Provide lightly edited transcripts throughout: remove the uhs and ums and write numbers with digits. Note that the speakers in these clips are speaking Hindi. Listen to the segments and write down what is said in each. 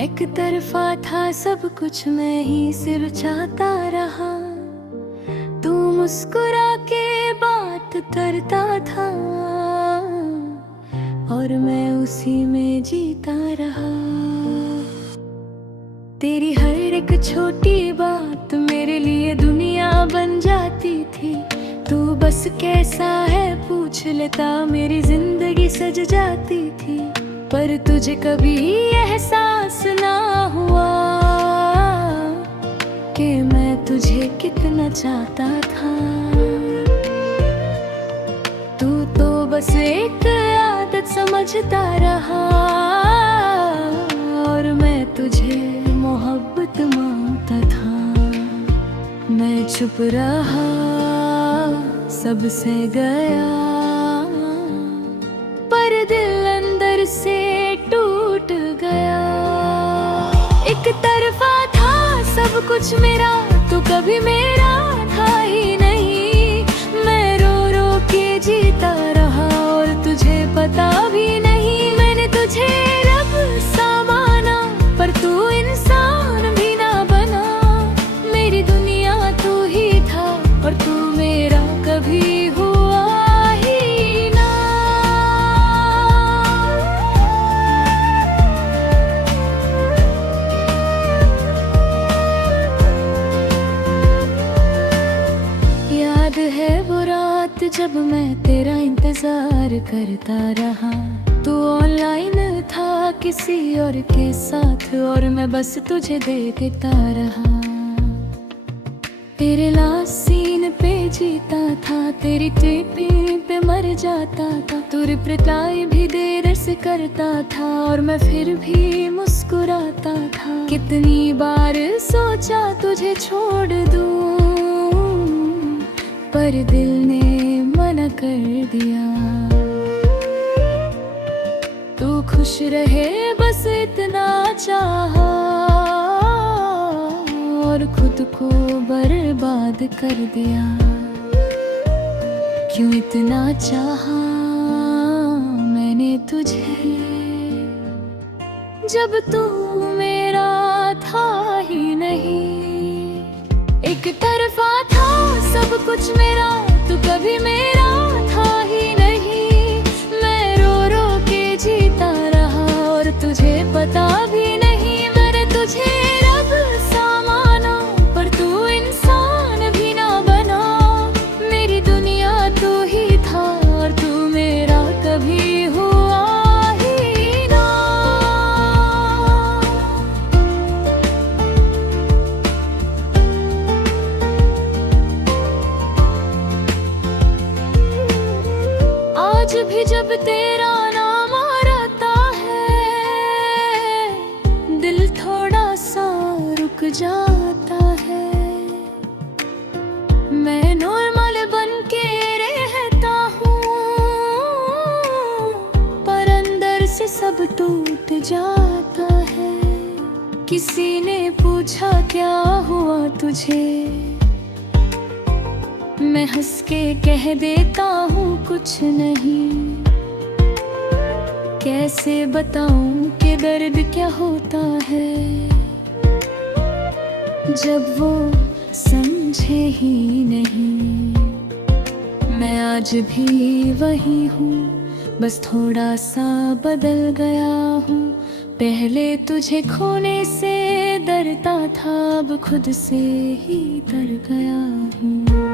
एक तरफा था सब कुछ, मैं ही सिर चाहता रहा। तू मुस्कुरा के बात करता था और मैं उसी में जीता रहा। तेरी हर एक छोटी बात मेरे लिए दुनिया बन जाती थी। तू बस कैसा है पूछ लेता, मेरी जिंदगी सज जाती थी। पर तुझे कभी एहसास ना हुआ कि मैं तुझे कितना चाहता था। तू तो बस एक आदत समझता रहा और मैं तुझे मोहब्बत मांगता था। मैं चुप रहा, सबसे गया, पर दिल अंदर से टूट गया। एक तरफा था सब कुछ मेरा, तो कभी मेरा था ही नहीं। मैं रो रो के जीता रहा और तुझे पता भी नहीं। मैंने तुझे रब सा माना, पर तू इंसान भी ना बना। मेरी दुनिया तू ही था और तू मेरा कभी हुआ ही ना। याद है वो रात जब मैं तेरा इंतजार करता रहा। तू ऑनलाइन था किसी और के साथ और मैं बस तुझे देखता रहा। तेरे लास्ट सीन पे जीता था, तेरी टिप्पणी पे मर जाता था। तू रिप्लाई भी देर से करता था और मैं फिर भी मुस्कुराता था। कितनी बार सोचा तुझे छोड़ दूं, पर दिल ने मना कर दिया। तू खुश रहे बस इतना चाहा और खुद को बर्बाद कर दिया। क्यों इतना चाहा मैंने तुझे, जब तू मेरा था ही नहीं। एक तरफा था सब कुछ मेरा, तू कभी मेरा था ही नहीं। मैं रो रो के जीता रहा और तुझे पता भी नहीं। मैंने तुझे रब सा माना, पर तू इंसान भी ना बना। मेरी दुनिया तू ही था और तू मेरा कभी हुआ ही ना। आज भी जब तेरा नाम आता है, दिल थोड़ा सा रुक जाता है। मैं नॉर्मल बन के रहता हूँ, पर अंदर से सब टूट जाता है। किसी ने पूछा क्या हुआ तुझे, मैं हंस के कह देता हूँ कुछ नहीं। कैसे बताऊं कि दर्द क्या होता है, जब वो समझे ही नहीं। मैं आज भी वही हूँ, बस थोड़ा सा बदल गया हूँ। पहले तुझे खोने से डरता था, अब खुद से ही डर गया हूँ।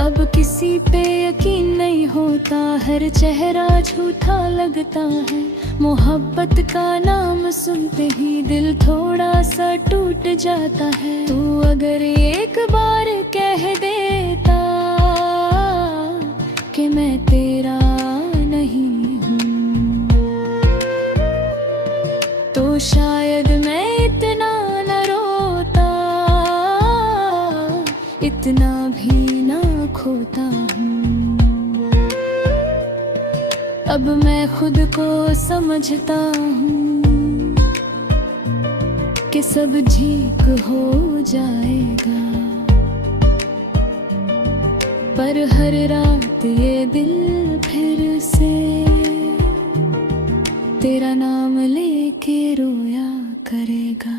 अब किसी पे यकीन नहीं होता, हर चेहरा झूठा लगता है। मोहब्बत का नाम सुनते ही दिल थोड़ा सा टूट जाता है। तू अगर एक बार कह देता कि मैं तेरा नहीं हूँ, तो शायद मैं इतना न रोता, इतना भी ना खोता हूँ। अब मैं खुद को समझता हूँ कि सब ठीक हो जाएगा, पर हर रात ये दिल फिर से तेरा नाम लेके रोया करेगा।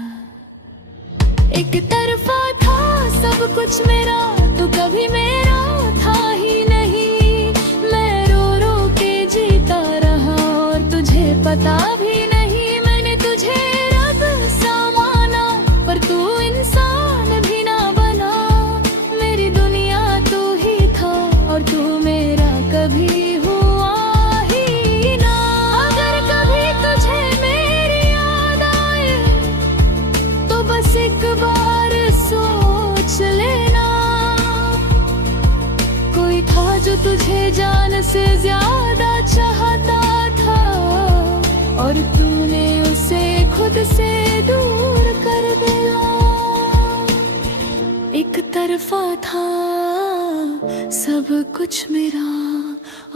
एक तरफा था सब कुछ मेरा, तो कभी मेरा था ही नहीं। मैं रो रो के जीता रहा और तुझे पता भी नहीं। मैंने तुझे रब सा माना, पर तू इंसान भी ना बना। मेरी दुनिया तू ही था और तू मेरा कभी हुआ ही ना। अगर कभी तुझे मेरी याद आए तो बस एक बार सोच लेना। कोई था जो तुझे जान से ज्यादा चाहता था, और तूने उसे खुद से दूर कर दिया। एक तरफा था सब कुछ मेरा,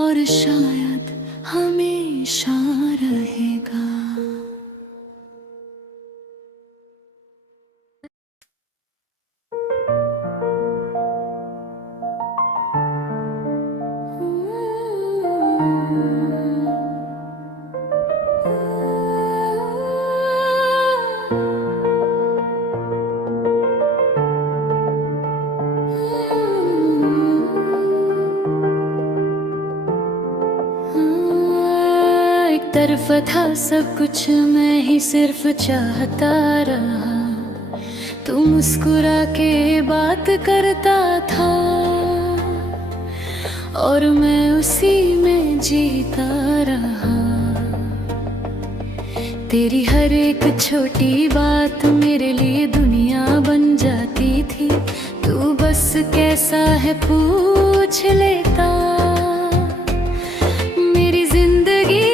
और शायद हमेशा रहेगा। तरफ था सब कुछ, मैं ही सिर्फ चाहता रहा। तू मुस्कुरा के बात करता था, और मैं उसी में जीता रहा। तेरी हर एक छोटी बात मेरे लिए दुनिया बन जाती थी। तू बस कैसा है पूछ लेता, मेरी जिंदगी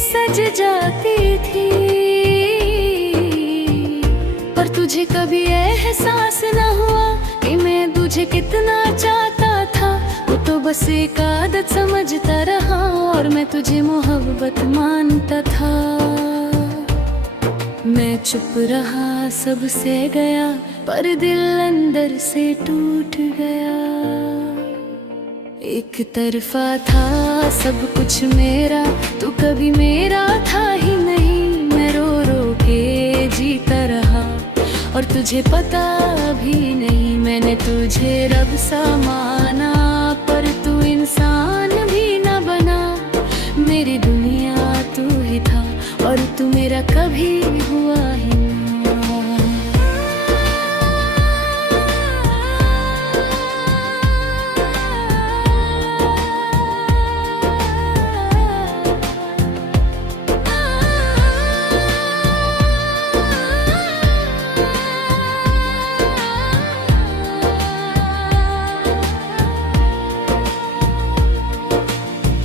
सज जाती थी। पर तुझे कभी एहसास न हुआ कि मैं तुझे कितना चाहता था। वो तो बस एक आदत समझता रहा, और मैं तुझे मोहब्बत मानता था। मैं चुप रहा, सबसे गया, पर दिल अंदर से टूट गया। एक तरफा था सब कुछ मेरा, तू कभी मेरा था ही नहीं। मैं रो रो के जीता रहा, और तुझे पता भी नहीं। मैंने तुझे रब सा माना, पर तू इंसान भी न बना। मेरी दुनिया तू ही था, और तू मेरा कभी हुआ ही ना।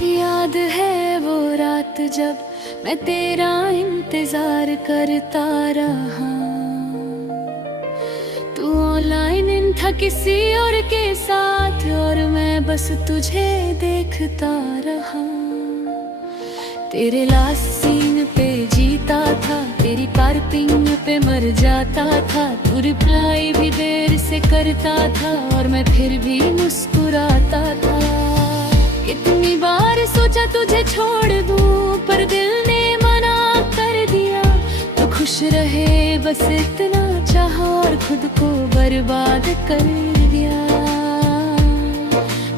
याद है वो रात जब मैं तेरा इंतजार करता रहा। तू ऑनलाइन इन था किसी और के साथ, और मैं बस तुझे देखता रहा। तेरे लास्ट सीन पे जीता था, तेरी पार्किंग पे मर जाता था। तू रिप्लाई भी देर से करता था, और मैं फिर भी मुस्कुराता था। कितनी बार सोचा तुझे छोड़ दूं, पर दिल ने मना कर दिया। तो खुश रहे बस इतना चाहा, और खुद को बर्बाद कर दिया।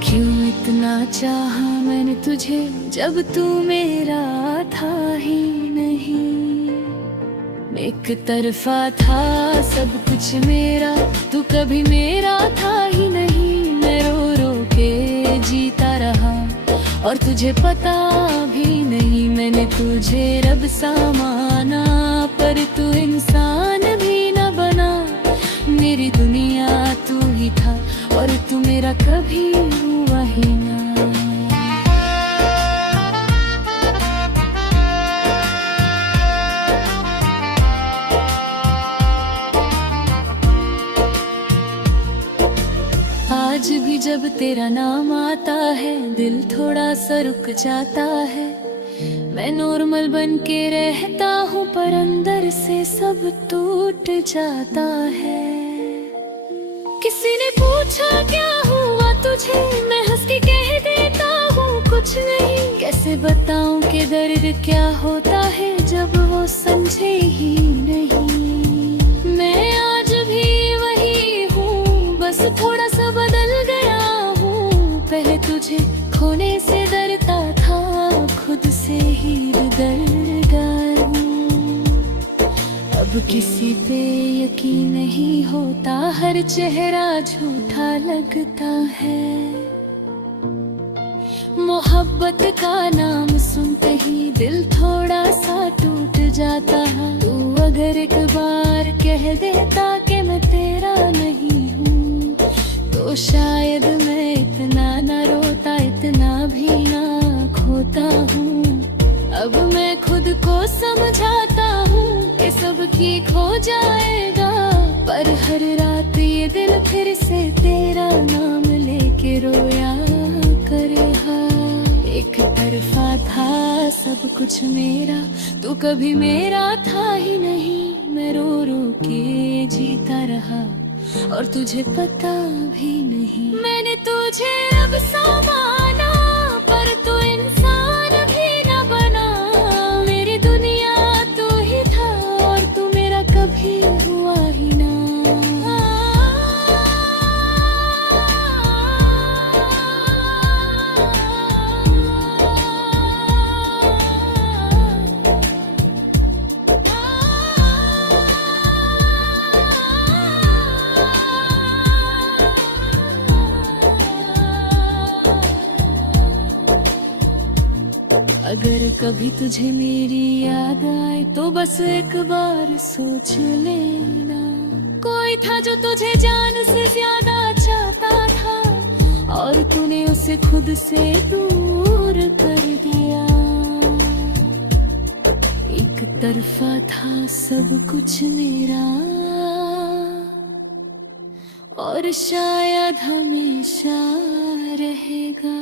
क्यों इतना चाहा मैंने तुझे, जब तू मेरा था ही नहीं। एक तरफा था सब कुछ मेरा, तू कभी मेरा था ही नहीं। मैं रो रो के जीता रहा, और तुझे पता भी नहीं। मैंने तुझे रब सा माना, पर तू इंसान भी न बना। मेरी दुनिया तू ही था, और तू मेरा कभी हुआ ही ना। आज भी जब तेरा नाम आता है, दिल थोड़ा सा रुक जाता है। मैं नॉर्मल बन के रहता हूँ, पर अंदर से सब टूट जाता है। किसी ने पूछा क्या हुआ तुझे, मैं हंस के कह देता हूँ कुछ नहीं। कैसे कैसे बताऊं कि दर्द क्या होता है जब वो समझे ही नहीं। मैं आज भी वही हूँ, बस थोड़ा सा बदल गया हूँ। पहले तुझे खोने से डरता था, खुद से ही डर गया हूँ। अब किसी पे यकीन नहीं होता, हर चेहरा झूठा लगता है। मोहब्बत का नाम सुनते ही दिल थोड़ा सा टूट जाता है। तू अगर एक बार कह देता कि मैं तेरा नहीं हूँ, तो शायद मैं इतना ना रोता, इतना भी ना खोता हूँ। अब मैं खुद को समझाता हूँ कि सब ठीक हो जाएगा, पर हर रात ये दिल फिर से तेरा नाम लेके रोया करे। एक तरफा था सब कुछ मेरा, तू कभी मेरा था ही नहीं। मैं रो रो के जीता रहा और तुझे पता भी नहीं। मैंने तुझे अब संभाला, पर तू इंसान भी न बना। मेरी दुनिया तू ही था और तू मेरा कभी हुआ ही ना। अगर कभी तुझे मेरी याद आए तो बस एक बार सोच लेना। कोई था जो तुझे जान से ज्यादा चाहता था, और तूने उसे खुद से दूर कर दिया। एक तरफा था सब कुछ मेरा, और शायद हमेशा रहेगा।